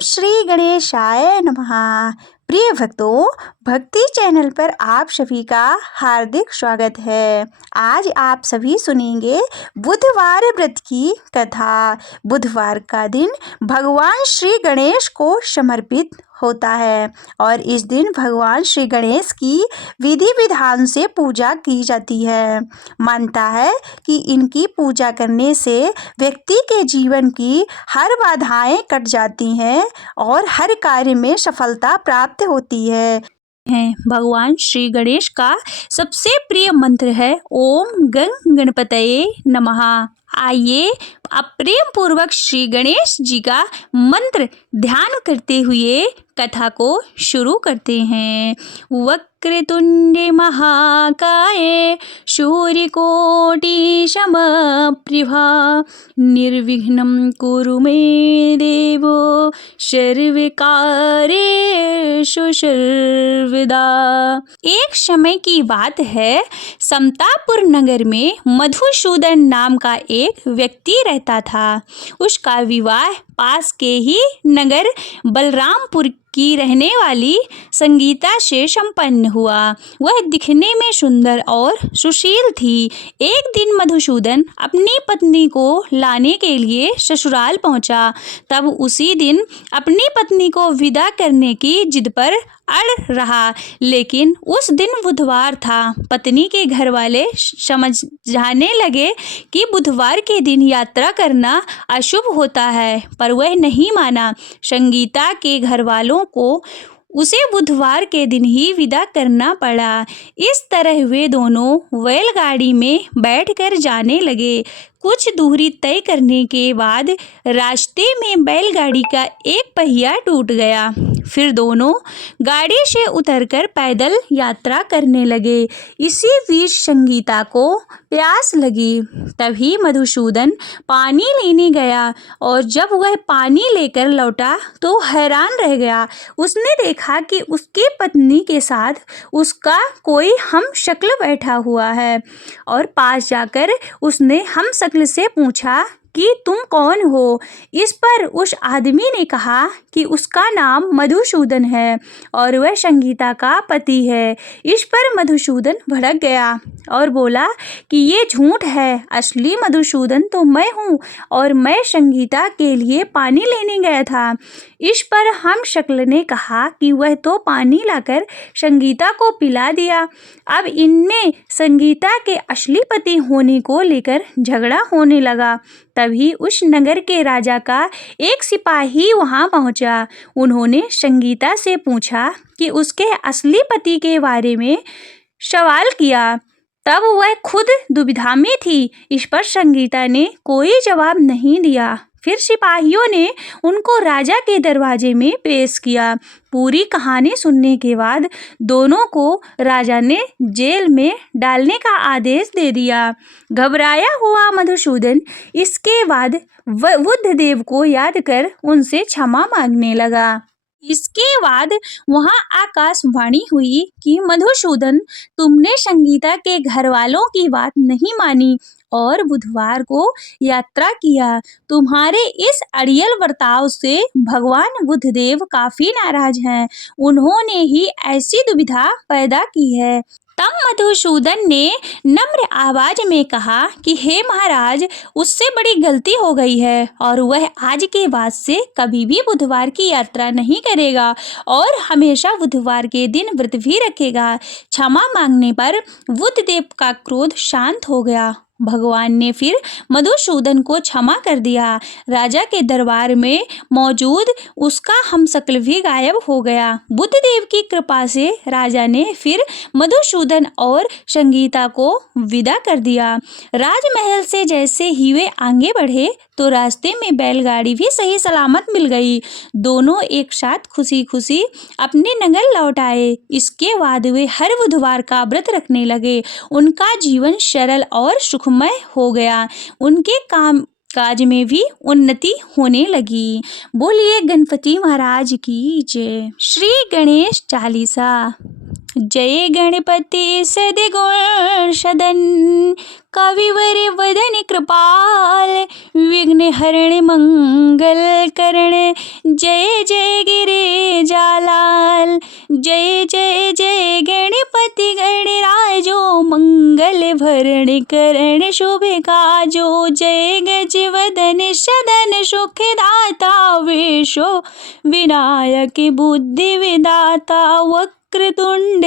श्री गणेशाय नमः। प्रिय भक्तों, भक्ति चैनल पर आप सभी का हार्दिक स्वागत है। आज आप सभी सुनेंगे बुधवार व्रत की कथा। बुधवार का दिन भगवान श्री गणेश को समर्पित होता है और इस दिन भगवान श्री गणेश की विधि विधान से पूजा की जाती है। मानता है कि इनकी पूजा करने से व्यक्ति के जीवन की हर बाधाएं कट जाती हैं और हर कार्य में सफलता प्राप्त होती है। भगवान श्री गणेश का सबसे प्रिय मंत्र है ओम गं गणपतये नमः। आइए आप प्रेम पूर्वक श्री गणेश जी का मंत्र ध्यान करते हुए कथा को शुरू करते हैं। वक्रतुंडे महाकाये सूर्यकोटि समप्रभा निर्विघ्नं कुरु मे देवो सर्वकार्येषु सर्वदा। एक समय की बात है, समतापुर नगर में मधुसूदन नाम का एक व्यक्ति रहता था। उसका विवाह पास के ही नगर बलरामपुर की रहने वाली संगीता से संपन्न हुआ। वह दिखने में सुंदर और सुशील थी। एक दिन मधुसूदन अपनी पत्नी को लाने के लिए ससुराल पहुंचा। तब उसी दिन अपनी पत्नी को विदा करने की जिद पर अड़ रहा, लेकिन उस दिन बुधवार था। पत्नी के घर वाले समझाने लगे कि बुधवार के दिन यात्रा करना अशुभ होता है, पर वह नहीं माना। संगीता के घर वालों को उसे बुधवार के दिन ही विदा करना पड़ा। इस तरह वे दोनों बैलगाड़ी में बैठकर जाने लगे। कुछ दूरी तय करने के बाद रास्ते में बैलगाड़ी का एक पहिया टूट गया। फिर दोनों गाड़ी से उतरकर पैदल यात्रा करने लगे। इसी बीच संगीता को प्यास लगी। तभी मधुसूदन पानी लेने गया और जब वह पानी लेकर लौटा तो हैरान रह गया। उसने देखा कि उसकी पत्नी के साथ उसका कोई हमशक्ल बैठा हुआ है और पास जाकर उसने हमशक्ल से पूछा कि तुम कौन हो। इस पर उस आदमी ने कहा कि उसका नाम मधुसूदन है और वह संगीता का पति है। इस पर मधुसूदन भड़क गया और बोला कि ये झूठ है, असली मधुसूदन तो मैं हूँ और मैं संगीता के लिए पानी लेने गया था। इस पर हमशक्ल ने कहा कि वह तो पानी लाकर संगीता को पिला दिया। अब इनमें संगीता के असली पति होने को लेकर झगड़ा होने लगा। तभी उस नगर के राजा का एक सिपाही वहां पहुंचा। उन्होंने संगीता से पूछा कि उसके असली पति के बारे में सवाल किया। तब वह खुद दुविधा में थी। इस पर संगीता ने कोई जवाब नहीं दिया। फिर सिपाहियों ने उनको राजा के दरवाजे में पेश किया। पूरी कहानी सुनने के बाद दोनों को राजा ने जेल में डालने का आदेश दे दिया। घबराया हुआ मधुसूदन इसके बाद बुद्धदेव को याद कर उनसे क्षमा मांगने लगा। इसके बाद वहां आकाशवाणी हुई कि मधुसूदन, तुमने संगीता के घर वालों की बात नहीं मानी और बुधवार को यात्रा किया। तुम्हारे इस अड़ियल बर्ताव से भगवान बुद्धदेव काफी नाराज हैं। उन्होंने ही ऐसी दुविधा पैदा की है। तब मधुसूदन ने नम्र आवाज में कहा कि हे महाराज, उससे बड़ी गलती हो गई है और वह आज के बाद से कभी भी बुधवार की यात्रा नहीं करेगा और हमेशा बुधवार के दिन व्रत भी रखेगा। क्षमा मांगने पर बुद्धदेव का क्रोध शांत हो गया। भगवान ने फिर मधुसूदन को क्षमा कर दिया। राजा के दरबार में मौजूद उसका हमशक्ल भी गायब हो गया। बुद्धदेव की कृपा से राजा ने फिर मधुसूदन और संगीता को विदा कर दिया। राजमहल से जैसे ही वे आगे बढ़े तो रास्ते में बैलगाड़ी भी सही सलामत मिल गई। दोनों एक साथ खुशी खुशी अपने नगर लौट आए। इसके बाद वे हर बुधवार का व्रत रखने लगे। उनका जीवन सरल और सुखमय हो गया। उनके काम काज में भी उन्नति होने लगी। बोलिए गणपति महाराज की जय। श्री गणेश चालीसा। जय गणपती सद्गुण सदन कविवर वदन कृपाल विघ्न हरण मंगल करण जय जय गिरिजालाल जय जय जय गणपति गणराजो मंगल भरण करण शुभ काजो जय गजवदन सदन सुखदाता विश्व विनायक बुद्धि विदाता वक्रतुंड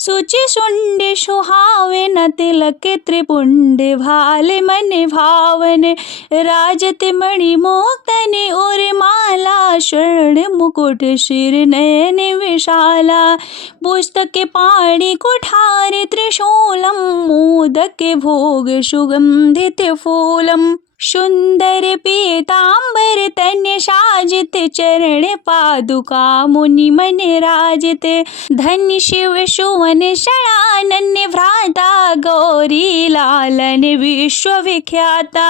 शुचिशुंड सुहावे न तिलक त्रिपुंड भाले मन भावन राजत मणि मोक्तन और माला शरण मुकुट शिर नयन विशाला पुस्तक पाणि कुठार त्रिशूलम मोदक भोग सुगंधित फूलम सुंदर पीतांबर तन्य साजित चरण पादुका मुनि मन राजित धन्य शिव सुवन शणानन्य भ्राता गौरी लालन विश्वविख्याता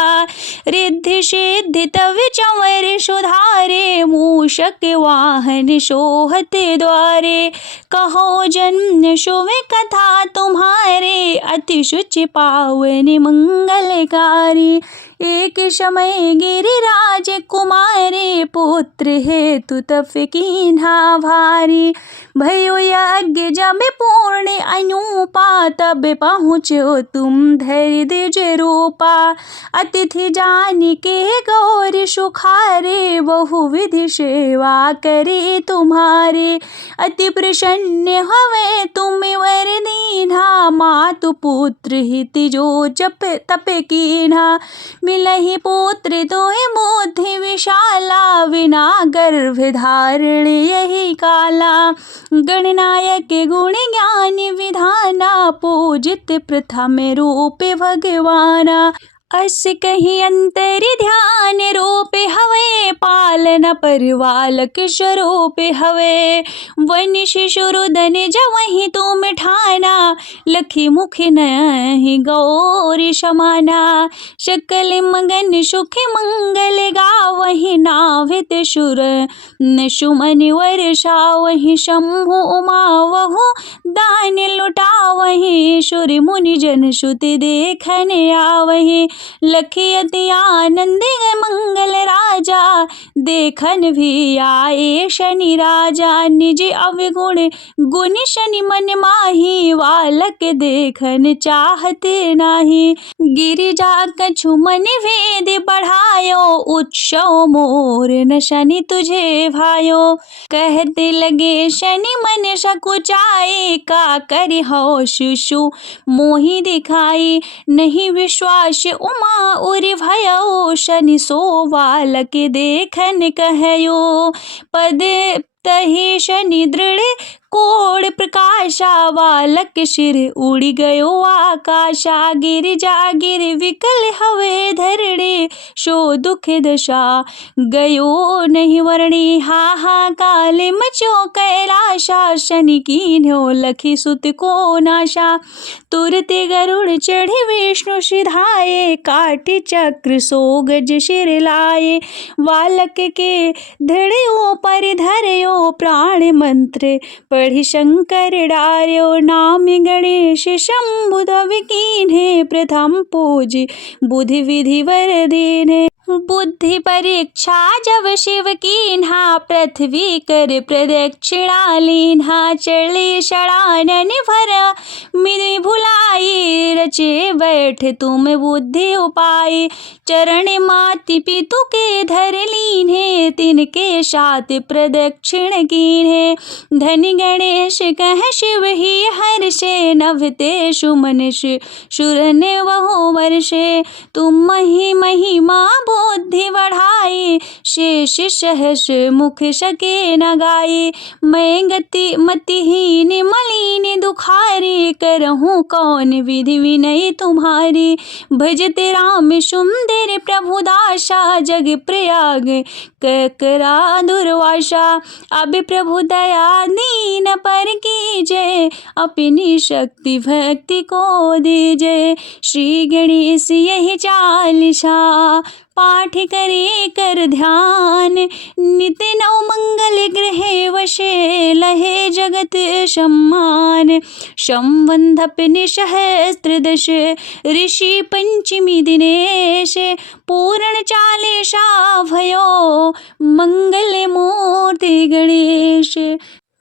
रिद्धि सिद्धि तव चंवर सुधारे मूषक वाहन शोहते द्वारे कहो जन्म शुभ कथा तुम्हारे अति शुचि पावन मंगलकारी एक समय गिरिराज कुमारी पुत्र हेतु तप कीन्हा भारी भयो यज्ञ जब पूर्ण अनुपा तब पहुँचो तुम धैर्य द्विज रूपा अतिथि जानी के गौर सुखारे बहुविधि सेवा करे तुम्हारे अति प्रसन्न हवे तुम वर दीन्हा मातु पुत्र हित जो जप तप कीन्हा मिलहि पुत्र तोहि बुद्धि विशाला विना गर्भ धारण यही काला गणनायक गुण ज्ञान विधाना पूजित प्रथम रूप भगवाना अस कही अंतर ध्यान रूप हवे पालन परिवालक स्वरूप हवे वन शिशुरुदन जवहि तुम ठाना लखी मुखी नहीं गौरी समाना शकल मगन सुख मंगल गावहि नाभित सुर न सुमन वर्षावहि शंभु उमावहु दान लुटावहि सुर मुनि जन श्रुति देखन आवहि लखी अति आनंद मंगल राजा देखन भी आए शनि राजा निज अवगुण गुण शनि मन माही बालक देखन चाहते नाही गिरिजा कछु मन भेद बढ़ायो उत्सव मोर न शनि तुझे भायो कहते लगे शनि मन सकुचाए का करि हो शिशु मोहि दिखाई नहीं विश्वास उमा उर भयो शनि सो बालक देखन कहयो पद तहि शनि दृढ़ कोड़ प्रकाशा बालक सिर उड़ गयो आकाशा गिरिजा गिर विकल हवे धरणी शो दुख दशा गयो नहीं वर्णी हा काले मचो कैलाशा शनि कीन्हो लखी सुत को नाशा तुरत गरुड़ चढ़े विष्णु सिधाए काटि चक्र सो गज सिर लाए बालक के धड़ियों पर धरयो प्राण मंत्र पढ़ि शंकर डार्यो नाम गणेश शंभु तव कीन्हे प्रथम पूज बुद्धि विधि वर दीन्हे बुद्धि परीक्षा जब शिव कीन्हा पृथ्वी कर प्रदक्षिणा लीन्हा चले षडानन भर मिनि भुलाई रचे बैठ तुम बुद्धि उपाय चरण माति पितु के धर लीन्हे तिनके साथ प्रदक्षिण कीन्हे धनि गणेश कह शिव ही हर्षे नभते सुमनिष सुरन वहु वर्षे तुम महिमा बुद्धि बढ़ाई शेष सहस मुख सके न गाई मैं गति मतिहीन मलिन दुखारी करहूँ कौन विधि विनय तुम्हारी भजते राम सुंदर प्रभु दासा जग प्रयाग करा दुर्वासा अब प्रभु दया दीन पर कीजय अपनी शक्ति भक्ति को दीजय श्री गणेश यही चालीसा पाठ करे कर ध्यान नित्य नव मंगल गृह वशे है जगत सम्मान। संवंधपनि सहस्त्रदश ऋषि पंचमी दिनेश पूर्ण चालीसा भयो मंगल मूर्ति गणेश।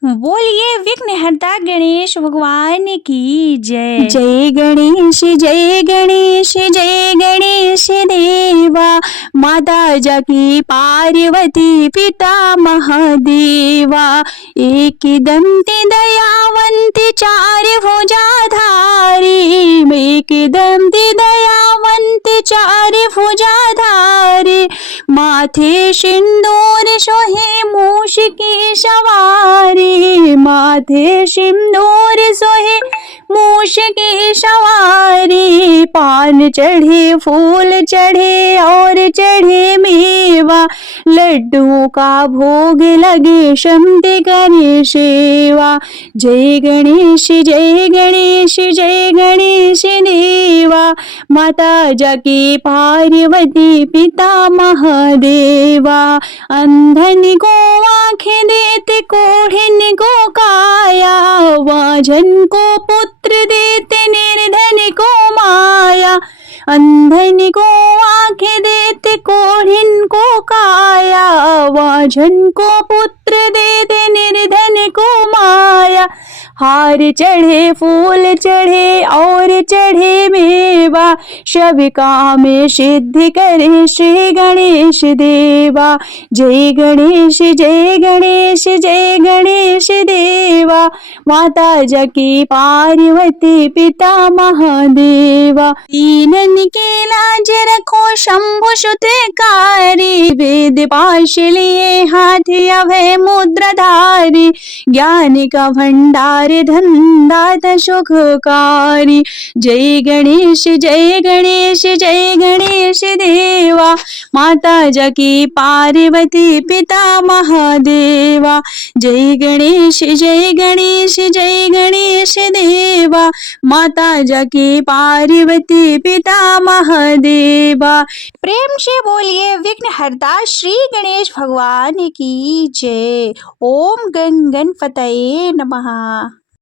बोलिए विघ्नहर्ता गणेश भगवान की जय। जय गणेश जय गणेश जय गणेश देवा। माता जाकी पार्वती पिता महादेवा। एक दंती दयावंती चार भुजाधारी। एक दंती दयावंती चार भुजाधारी। माथे सिंदूर सोहे मूष की सवारी। माथे सिंदूर सोहे मूष की सवारी। पान चढ़े फूल चढ़े और चढ़े मेवा। लड्डू का भोग लगे शम्ति करे सेवा। जय गणेश जय गणेश जय गणेश देवा। माता जाकी पार्वती पिता महादेवा। अंधन को आँखें देते कोढ़िन को काया। वाजन को पुत्र देते निर्धन को माया। अंधन को आँखें देते कोढ़िन को काया। वाजन को पुत्र देते निर्धन को माया। हार चढ़े फूल चढ़े और चढ़े मेवा। सब काम सिद्ध करे श्री गणेश देवा। जय गणेश जय गणेश जय गणेश देवा। माता जाकी पार्वती पिता महादेवा। दीनन के लाज रखो शंभु सुतकारी। वेद पाश लिए हाथ अभय मुद्राधारी। ज्ञान का भंडार धन दाता सुखकारी। जय गणेश जय गणेश जय गणेश देवा। माता जाकी पार्वती पिता महादेवा। जय गणेश जय गणेश जय गणेश देवा। माता जाकी पार्वती पिता महादेवा। प्रेम से बोलिए विघ्नहर्ता श्री गणेश भगवान की जय। ओम गण गणपतये नमः।